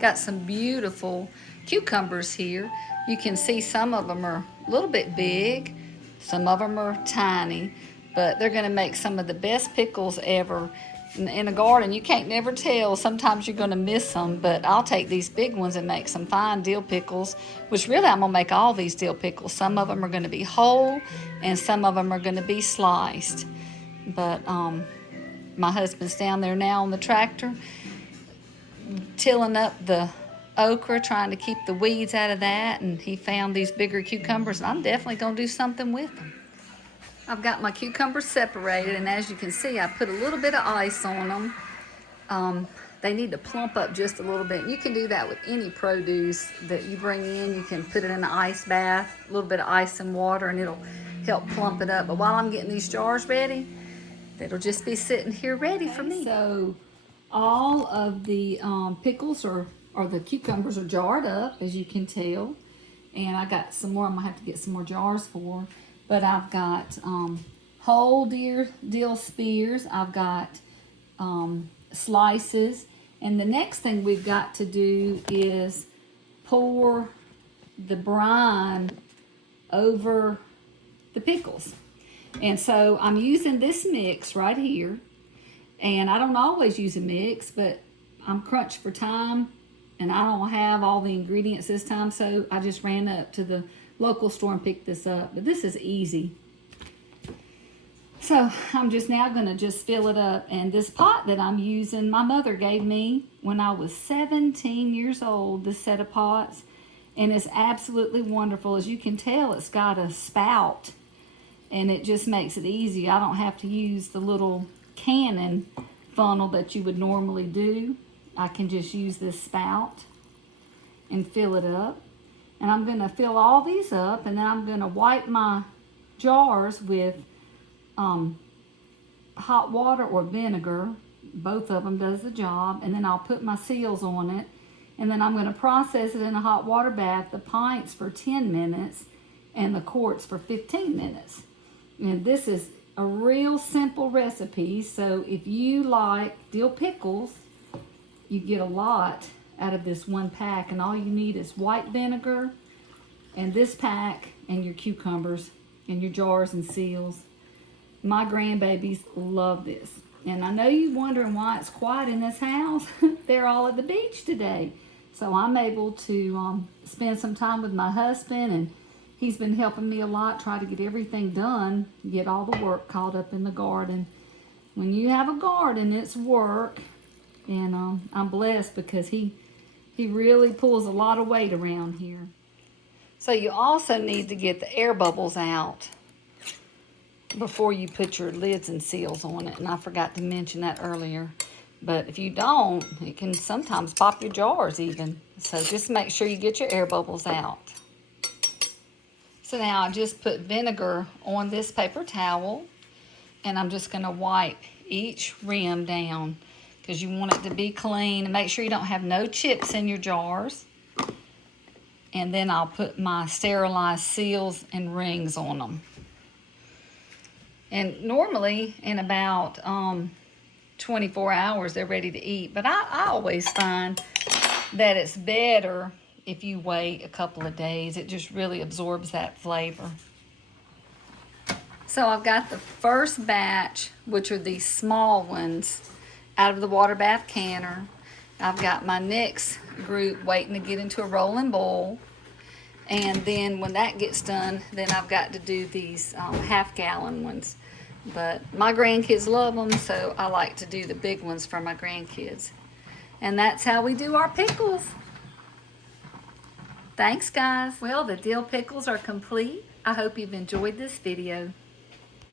Got some beautiful cucumbers here. You can see some of them are a little bit big, some of them are tiny, but they're gonna make some of the best pickles ever. In a garden, you can't never tell. Sometimes you're gonna miss them, but I'll take these big ones and make some fine dill pickles, which really I'm gonna make all these dill pickles. Some of them are gonna be whole and some of them are gonna be sliced. But my husband's down there now on the tractor tilling up the okra, trying to keep the weeds out of that, and he found these bigger cucumbers, and I'm definitely gonna do something with them. I've got my cucumbers separated, and as you can see, I put a little bit of ice on them. They need to plump up just a little bit. You can do that with any produce that you bring in. You can put it in an ice bath, a little bit of ice and water, and it'll help plump it up. But while I'm getting these jars ready, it'll just be sitting here ready for me. So all of the pickles or the cucumbers are jarred up, as you can tell. And I got some more I'm gonna have to get some more jars for. But I've got whole dill spears. I've got slices. And the next thing we've got to do is pour the brine over the pickles. And so I'm using this mix right here. And I don't always use a mix, but I'm crunched for time and I don't have all the ingredients this time, so I just ran up to the local store and picked this up. But this is easy. So I'm just now gonna just fill it up. And this pot that I'm using, my mother gave me when I was 17 years old, this set of pots. And it's absolutely wonderful. As you can tell, it's got a spout and it just makes it easy. I don't have to use the little cannon funnel that you would normally do. I can just use this spout and fill it up. And I'm gonna fill all these up, and then I'm gonna wipe my jars with hot water or vinegar. Both of them does the job. And then I'll put my seals on it. And then I'm gonna process it in a hot water bath, the pints for 10 minutes and the quarts for 15 minutes. And this is a real simple recipe. So if you like dill pickles, you get a lot out of this one pack, and all you need is white vinegar and this pack and your cucumbers and your jars and seals. My grandbabies love this. And I know you're wondering why it's quiet in this house. They're all at the beach today. So I'm able to spend some time with my husband, and he's been helping me a lot, try to get everything done, get all the work caught up in the garden. When you have a garden, it's work. And I'm blessed because he really pulls a lot of weight around here. So you also need to get the air bubbles out before you put your lids and seals on it. And I forgot to mention that earlier. But if you don't, it can sometimes pop your jars even. So just make sure you get your air bubbles out. So now I just put vinegar on this paper towel, and I'm just gonna wipe each rim down because you want it to be clean, and make sure you don't have no chips in your jars. And then I'll put my sterilized seals and rings on them. And normally in about 24 hours they're ready to eat, but I always find that it's better if you wait a couple of days. It just really absorbs that flavor. So I've got the first batch, which are these small ones, out of the water bath canner. I've got my next group waiting to get into a rolling bowl. And then when that gets done, then I've got to do these half-gallon ones. But my grandkids love them, so I like to do the big ones for my grandkids. And that's how we do our pickles. Thanks, guys. Well, the dill pickles are complete. I hope you've enjoyed this video.